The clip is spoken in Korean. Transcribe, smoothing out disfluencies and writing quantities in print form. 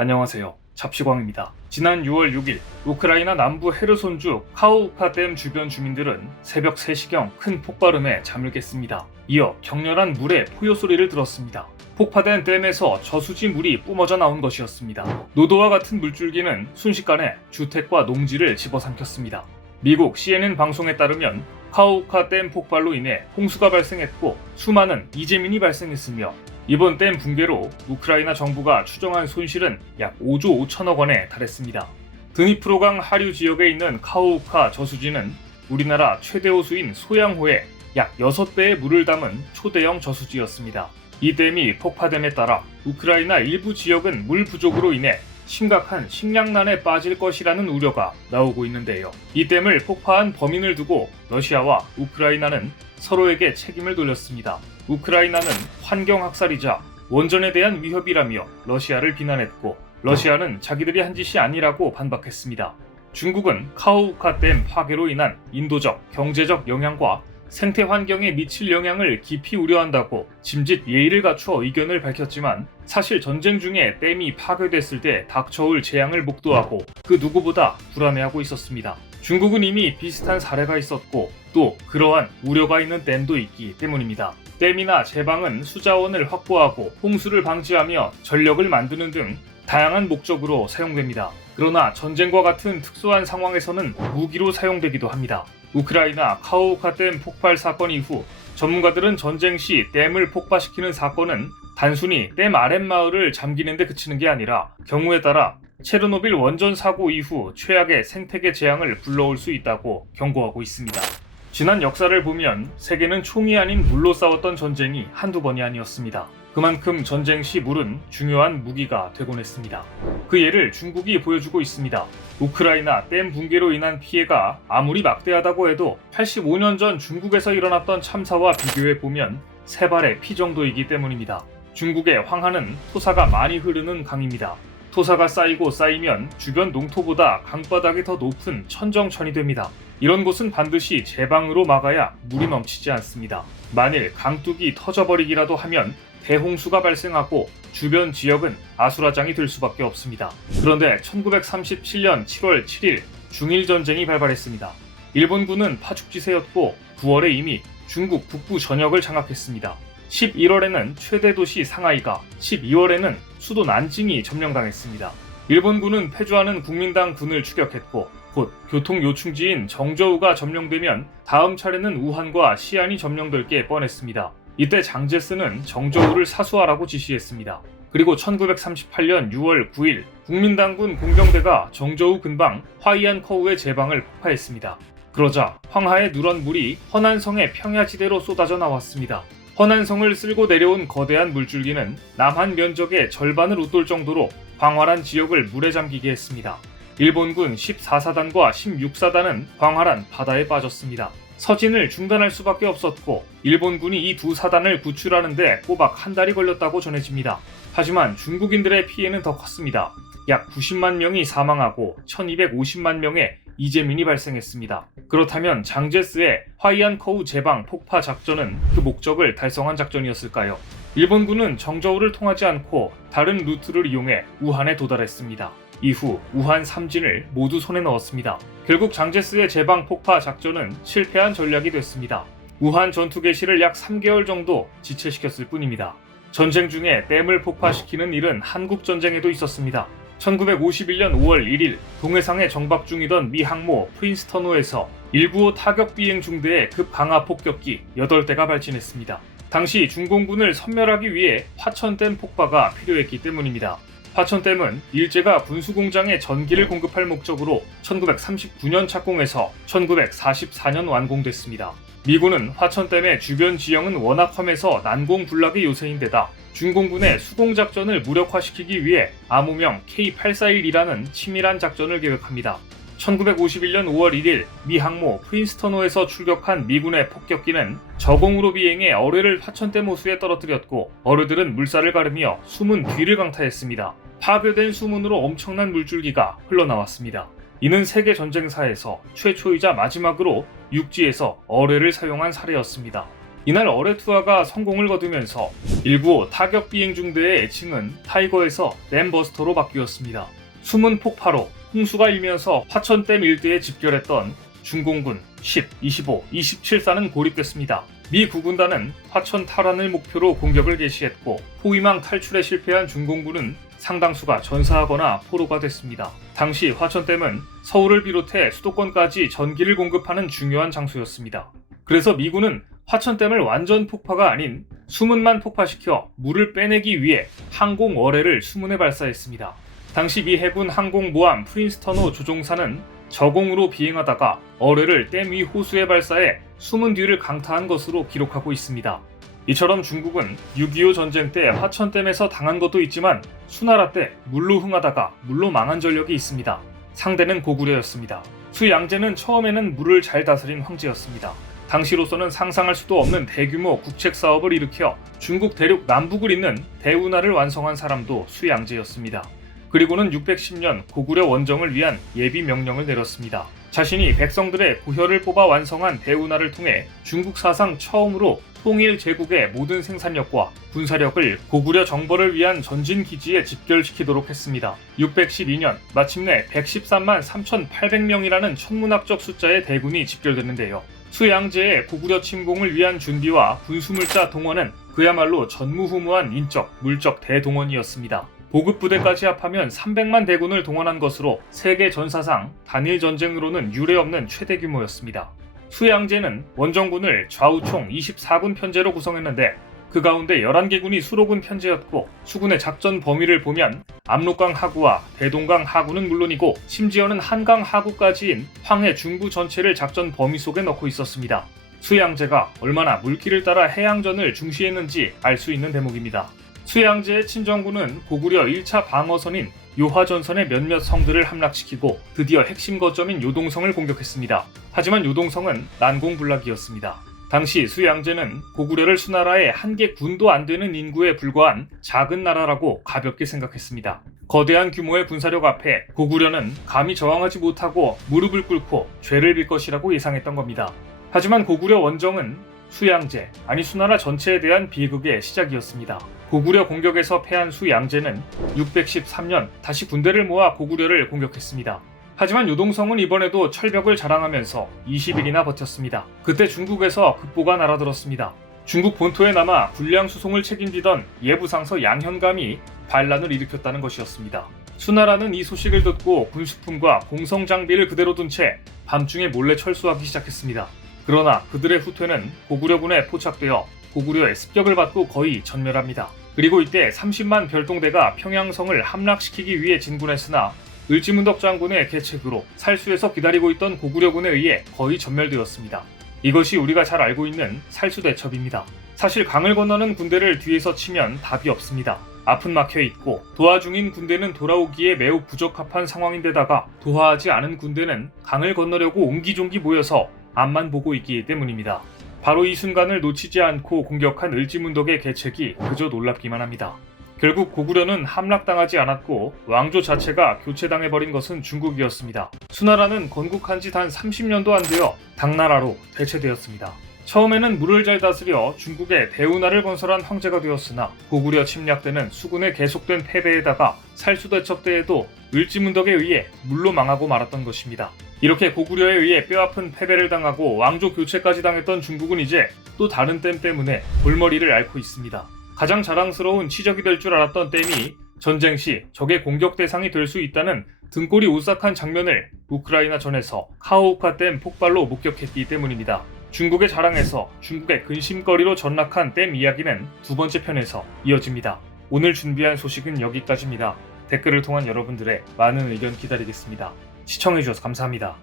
안녕하세요. 잡시광입니다. 지난 6월 6일 우크라이나 남부 헤르손주 카호우카 댐 주변 주민들은 새벽 3시경 큰 폭발음에 잠을 깼습니다. 이어 격렬한 물의 포효 소리를 들었습니다. 폭파된 댐에서 저수지 물이 뿜어져 나온 것이었습니다. 노도와 같은 물줄기는 순식간에 주택과 농지를 집어삼켰습니다. 미국 CNN 방송에 따르면 카호우카 댐 폭발로 인해 홍수가 발생했고 수많은 이재민이 발생했으며 이번 댐 붕괴로 우크라이나 정부가 추정한 손실은 약 5조 5천억 원에 달했습니다. 드니프로강 하류 지역에 있는 카호우카 저수지는 우리나라 최대 호수인 소양호의 약 6배의 물을 담은 초대형 저수지였습니다. 이 댐이 폭파됨에 따라 우크라이나 일부 지역은 물 부족으로 인해 심각한 식량난에 빠질 것이라는 우려가 나오고 있는데요. 이 댐을 폭파한 범인을 두고 러시아와 우크라이나는 서로에게 책임을 돌렸습니다. 우크라이나는 환경학살이자 원전에 대한 위협이라며 러시아를 비난했고 러시아는 자기들이 한 짓이 아니라고 반박했습니다. 중국은 카호우카 댐 파괴로 인한 인도적, 경제적 영향과 생태 환경에 미칠 영향을 깊이 우려한다고 짐짓 예의를 갖추어 의견을 밝혔지만 사실 전쟁 중에 댐이 파괴됐을 때 닥쳐올 재앙을 목도하고 그 누구보다 불안해하고 있었습니다. 중국은 이미 비슷한 사례가 있었고 또 그러한 우려가 있는 댐도 있기 때문입니다. 댐이나 제방은 수자원을 확보하고 홍수를 방지하며 전력을 만드는 등 다양한 목적으로 사용됩니다. 그러나 전쟁과 같은 특수한 상황에서는 무기로 사용되기도 합니다. 우크라이나 카호우카 댐 폭발 사건 이후 전문가들은 전쟁 시 댐을 폭파시키는 사건은 단순히 댐 아랫마을을 잠기는 데 그치는 게 아니라 경우에 따라 체르노빌 원전 사고 이후 최악의 생태계 재앙을 불러올 수 있다고 경고하고 있습니다. 지난 역사를 보면 세계는 총이 아닌 물로 싸웠던 전쟁이 한두 번이 아니었습니다. 그만큼 전쟁 시 물은 중요한 무기가 되곤 했습니다. 그 예를 중국이 보여주고 있습니다. 우크라이나 댐 붕괴로 인한 피해가 아무리 막대하다고 해도 85년 전 중국에서 일어났던 참사와 비교해 보면 세 발의 피 정도이기 때문입니다. 중국의 황하는 토사가 많이 흐르는 강입니다. 토사가 쌓이고 쌓이면 주변 농토보다 강바닥이 더 높은 천정천이 됩니다. 이런 곳은 반드시 제방으로 막아야 물이 넘치지 않습니다. 만일 강둑이 터져버리기라도 하면 대홍수가 발생하고 주변 지역은 아수라장이 될 수밖에 없습니다. 그런데 1937년 7월 7일 중일전쟁이 발발했습니다. 일본군은 파죽지세였고 9월에 이미 중국 북부 전역을 장악했습니다. 11월에는 최대 도시 상하이가, 12월에는 수도 난징이 점령당했습니다. 일본군은 패주하는 국민당 군을 추격했고 곧 교통 요충지인 정저우가 점령되면 다음 차례는 우한과 시안이 점령될 게 뻔했습니다. 이때 장제스는 정저우를 사수하라고 지시했습니다. 그리고 1938년 6월 9일 국민당군 공병대가 정저우 근방 화이안커우의 제방을 폭파했습니다. 그러자 황하에 누런 물이 허난성의 평야지대로 쏟아져 나왔습니다. 허난성을 쓸고 내려온 거대한 물줄기는 남한 면적의 절반을 웃돌 정도로 광활한 지역을 물에 잠기게 했습니다. 일본군 14사단과 16사단은 광활한 바다에 빠졌습니다. 서진을 중단할 수밖에 없었고 일본군이 이 두 사단을 구출하는데 꼬박 한 달이 걸렸다고 전해집니다. 하지만 중국인들의 피해는 더 컸습니다. 약 90만 명이 사망하고 1250만 명의 이재민이 발생했습니다. 그렇다면 장제스의 화이안커우 제방 폭파 작전은 그 목적을 달성한 작전이었을까요? 일본군은 정저우를 통하지 않고 다른 루트를 이용해 우한에 도달했습니다. 이후 우한 3진을 모두 손에 넣었습니다. 결국 장제스의 제방 폭파 작전은 실패한 전략이 됐습니다. 우한 전투 개시를 약 3개월 정도 지체시켰을 뿐입니다. 전쟁 중에 댐을 폭파시키는 일은 한국 전쟁에도 있었습니다. 1951년 5월 1일 동해상에 정박 중이던 미 항모 프린스턴호에서 195 타격 비행 중대의 급 방화 폭격기 8대가 발진했습니다. 당시 중공군을 섬멸하기 위해 화천댐 폭파가 필요했기 때문입니다. 화천댐은 일제가 군수공장에 전기를 공급할 목적으로 1939년 착공해서 1944년 완공됐습니다. 미군은 화천댐의 주변 지형은 워낙 험해서 난공불락의 요새인데다 중공군의 수공작전을 무력화시키기 위해 암호명 K841이라는 치밀한 작전을 계획합니다. 1951년 5월 1일 미 항모 프린스턴호에서 출격한 미군의 폭격기는 저공으로 비행해 어뢰를 화천댐 호수에 떨어뜨렸고 어뢰들은 물살을 가르며 수문 뒤를 강타했습니다. 파괴된 수문으로 엄청난 물줄기가 흘러나왔습니다. 이는 세계 전쟁사에서 최초이자 마지막으로 육지에서 어뢰를 사용한 사례였습니다. 이날 어뢰 투하가 성공을 거두면서 195 타격 비행 중대의 애칭은 타이거에서 댐버스터로 바뀌었습니다. 숨은 폭파로 홍수가 일면서 화천댐 일대에 집결했던 중공군 10, 25, 27사는 고립됐습니다. 미 구군단은 화천 탈환을 목표로 공격을 개시했고 포위망 탈출에 실패한 중공군은 상당수가 전사하거나 포로가 됐습니다. 당시 화천댐은 서울을 비롯해 수도권까지 전기를 공급하는 중요한 장소였습니다. 그래서 미군은 화천댐을 완전 폭파가 아닌 수문만 폭파시켜 물을 빼내기 위해 항공 어뢰를 수문에 발사했습니다. 당시 미 해군 항공모함 프린스턴호 조종사는 저공으로 비행하다가 어뢰를 댐 위 호수에 발사해 수문 뒤를 강타한 것으로 기록하고 있습니다. 이처럼 중국은 6.25 전쟁 때 화천댐에서 당한 것도 있지만 수나라 때 물로 흥하다가 물로 망한 전력이 있습니다. 상대는 고구려였습니다. 수양제는 처음에는 물을 잘 다스린 황제였습니다. 당시로서는 상상할 수도 없는 대규모 국책 사업을 일으켜 중국 대륙 남북을 잇는 대운하를 완성한 사람도 수양제였습니다. 그리고는 610년 고구려 원정을 위한 예비 명령을 내렸습니다. 자신이 백성들의 고혈을 뽑아 완성한 대운하를 통해 중국 사상 처음으로 통일 제국의 모든 생산력과 군사력을 고구려 정벌을 위한 전진 기지에 집결시키도록 했습니다. 612년 마침내 113만 3,800명이라는 천문학적 숫자의 대군이 집결됐는데요. 수양제의 고구려 침공을 위한 준비와 군수물자 동원은 그야말로 전무후무한 인적, 물적 대동원이었습니다. 보급부대까지 합하면 300만 대군을 동원한 것으로 세계 전사상 단일 전쟁으로는 유례없는 최대 규모였습니다. 수양제는 원정군을 좌우총 24군 편제로 구성했는데 그 가운데 11개군이 수로군 편제였고 수군의 작전 범위를 보면 압록강 하구와 대동강 하구는 물론이고 심지어는 한강 하구까지인 황해 중부 전체를 작전 범위 속에 넣고 있었습니다. 수양제가 얼마나 물길을 따라 해양전을 중시했는지 알 수 있는 대목입니다. 수양제의 친정군은 고구려 1차 방어선인 요화전선의 몇몇 성들을 함락시키고 드디어 핵심 거점인 요동성을 공격했습니다. 하지만 요동성은 난공불락이었습니다. 당시 수양제는 고구려를 수나라의 한 개 군도 안 되는 인구에 불과한 작은 나라라고 가볍게 생각했습니다. 거대한 규모의 군사력 앞에 고구려는 감히 저항하지 못하고 무릎을 꿇고 죄를 질 것이라고 예상했던 겁니다. 하지만 고구려 원정은 수양제, 아니 수나라 전체에 대한 비극의 시작이었습니다. 고구려 공격에서 패한 수양제는 613년 다시 군대를 모아 고구려를 공격했습니다. 하지만 요동성은 이번에도 철벽을 자랑하면서 20일이나 버텼습니다. 그때 중국에서 급보가 날아들었습니다. 중국 본토에 남아 군량 수송을 책임지던 예부상서 양현감이 반란을 일으켰다는 것이었습니다. 수나라는 이 소식을 듣고 군수품과 공성 장비를 그대로 둔 채 밤중에 몰래 철수하기 시작했습니다. 그러나 그들의 후퇴는 고구려군에 포착되어 고구려의 습격을 받고 거의 전멸합니다. 그리고 이때 30만 별동대가 평양성을 함락시키기 위해 진군했으나 을지문덕 장군의 계책으로 살수에서 기다리고 있던 고구려군에 의해 거의 전멸되었습니다. 이것이 우리가 잘 알고 있는 살수대첩입니다. 사실 강을 건너는 군대를 뒤에서 치면 답이 없습니다. 앞은 막혀있고 도하 중인 군대는 돌아오기에 매우 부적합한 상황인데다가 도하하지 않은 군대는 강을 건너려고 옹기종기 모여서 앞만 보고 있기 때문입니다. 바로 이 순간을 놓치지 않고 공격한 을지문덕의 계책이 그저 놀랍기만 합니다. 결국 고구려는 함락당하지 않았고 왕조 자체가 교체당해버린 것은 중국이었습니다. 수나라는 건국한 지 단 30년도 안 되어 당나라로 대체되었습니다. 처음에는 물을 잘 다스려 중국의 대운하를 건설한 황제가 되었으나 고구려 침략 때는 수군의 계속된 패배에다가 살수대첩 때에도 을지문덕에 의해 물로 망하고 말았던 것입니다. 이렇게 고구려에 의해 뼈아픈 패배를 당하고 왕조 교체까지 당했던 중국은 이제 또 다른 댐 때문에 골머리를 앓고 있습니다. 가장 자랑스러운 치적이 될 줄 알았던 댐이 전쟁 시 적의 공격 대상이 될 수 있다는 등골이 오싹한 장면을 우크라이나 전에서 카호우카 댐 폭발로 목격했기 때문입니다. 중국의 자랑에서 중국의 근심거리로 전락한 댐 이야기는 두 번째 편에서 이어집니다. 오늘 준비한 소식은 여기까지입니다. 댓글을 통한 여러분들의 많은 의견 기다리겠습니다. 시청해주셔서 감사합니다.